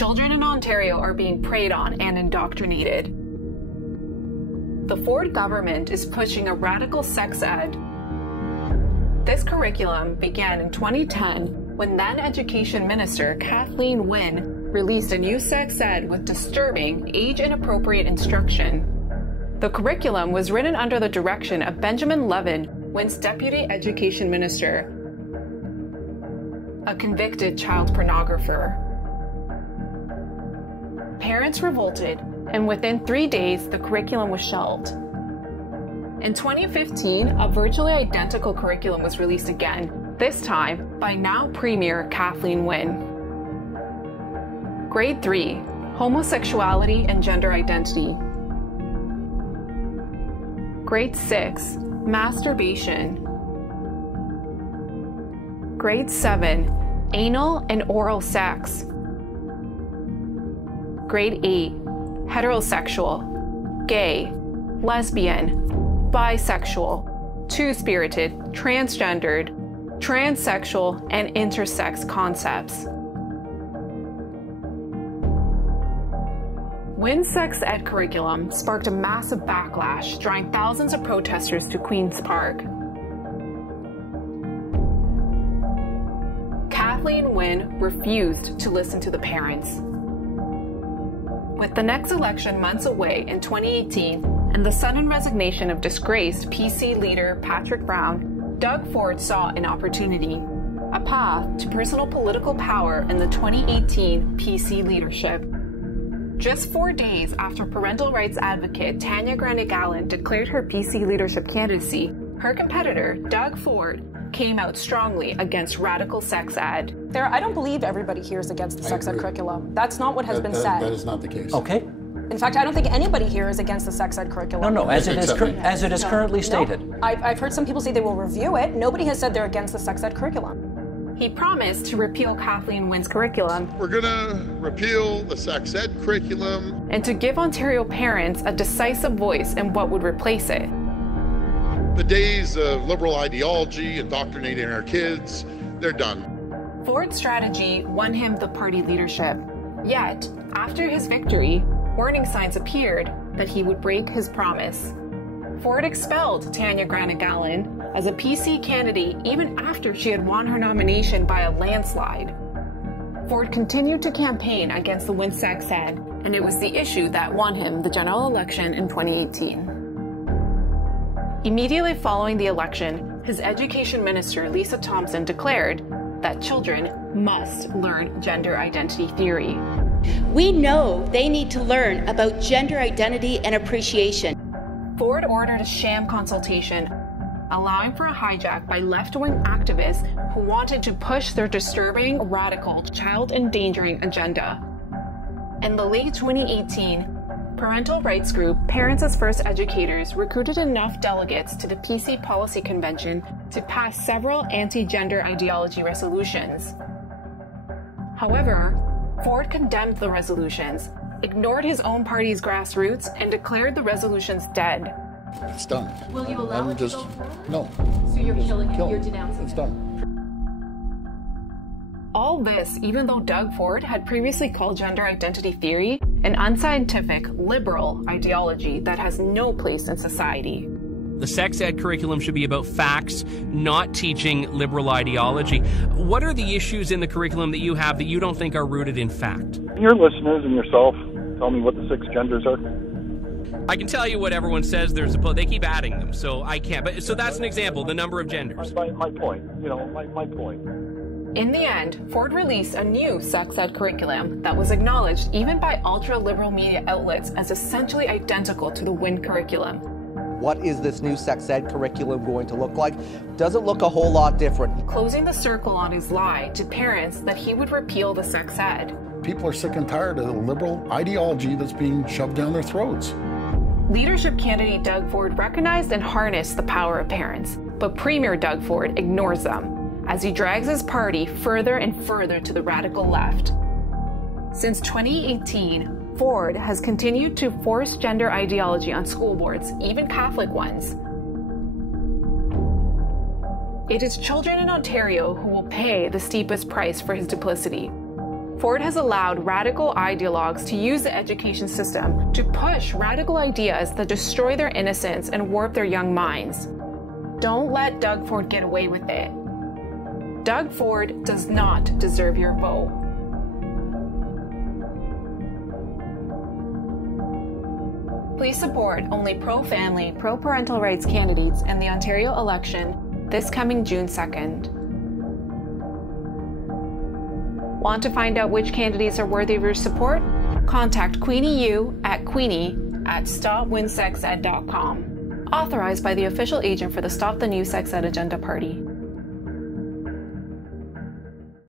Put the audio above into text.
children in Ontario are being preyed on and indoctrinated. The Ford government is pushing a radical sex ed. This curriculum began in 2010 when then Education Minister Kathleen Wynne released a new sex ed with disturbing, age-inappropriate instruction. The curriculum was written under the direction of Benjamin Levin, Wynne's Deputy Education Minister, a convicted child pornographer. Parents revolted, and within 3 days, the curriculum was shelved. In 2015, a virtually identical curriculum was released again, this time by now Premier Kathleen Wynne. Grade 3, Homosexuality and Gender Identity. Grade 6, Masturbation. Grade 7, Anal and Oral Sex. Grade 8, Heterosexual, Gay, Lesbian, Bisexual, Two-Spirited, Transgendered, Transsexual, and Intersex concepts. Wynne's sex ed curriculum sparked a massive backlash, drawing thousands of protesters to Queen's Park. Kathleen Wynne refused to listen to the parents. With the next election months away in 2018 and the sudden resignation of disgraced PC leader Patrick Brown, Doug Ford saw an opportunity, a path to personal political power in the 2018 PC leadership. Just 4 days after parental rights advocate Tanya Granigallen declared her PC leadership candidacy, her competitor, Doug Ford, came out strongly against radical sex ed. Sarah, I don't believe everybody here is against the sex ed curriculum. That's not what has been said. That is not the case. Okay. In fact, I don't think anybody here is against the sex ed curriculum. No, as it is currently stated. No. I've heard some people say they will review it. Nobody has said they're against the sex ed curriculum. He promised to repeal Kathleen Wynne's curriculum. We're gonna repeal the sex ed curriculum. And to give Ontario parents a decisive voice in what would replace it. The days of liberal ideology, indoctrinating our kids, they're done. Ford's strategy won him the party leadership. Yet, after his victory, warning signs appeared that he would break his promise. Ford expelled Tanya Granigallen as a PC candidate even after she had won her nomination by a landslide. Ford continued to campaign against the Wynne sex ed, and it was the issue that won him the general election in 2018. Immediately following the election, his education minister, Lisa Thompson, declared that children must learn gender identity theory. We know they need to learn about gender identity and appreciation. Ford ordered a sham consultation, allowing for a hijack by left-wing activists who wanted to push their disturbing, radical, child-endangering agenda. In the late 2018, parental rights group Parents as First Educators recruited enough delegates to the PC Policy Convention to pass several anti-gender ideology resolutions. However, Ford condemned the resolutions, ignored his own party's grassroots, and declared the resolutions dead. It's done. Will you allow it to go No. So you're killing it, Kill you're it. denouncing It's it. done. All this, even though Doug Ford had previously called gender identity theory an unscientific, liberal ideology that has no place in society. The sex ed curriculum should be about facts, not teaching liberal ideology. What are the issues in the curriculum that you have that you don't think are rooted in fact? Your listeners and yourself, tell me what the 6 genders are. I can tell you what everyone says there's they keep adding them, so I can't. But so that's an example, the number of genders. My point, my point. In the end, Ford released a new sex ed curriculum that was acknowledged even by ultra-liberal media outlets as essentially identical to the Wynne curriculum. What is this new sex ed curriculum going to look like? Doesn't look a whole lot different. Closing the circle on his lie to parents that he would repeal the sex ed. People are sick and tired of the liberal ideology that's being shoved down their throats. Leadership candidate Doug Ford recognized and harnessed the power of parents, but Premier Doug Ford ignores them as he drags his party further and further to the radical left. Since 2018, Ford has continued to force gender ideology on school boards, even Catholic ones. It is children in Ontario who will pay the steepest price for his duplicity. Ford has allowed radical ideologues to use the education system to push radical ideas that destroy their innocence and warp their young minds. Don't let Doug Ford get away with it. Doug Ford does not deserve your vote. Please support only pro-family, pro-parental rights candidates in the Ontario election this coming June 2nd. Want to find out which candidates are worthy of your support? Contact Queenie U at queenie@stopwinsexed.com. Authorized by the official agent for the Stop the New Sex Ed Agenda Party.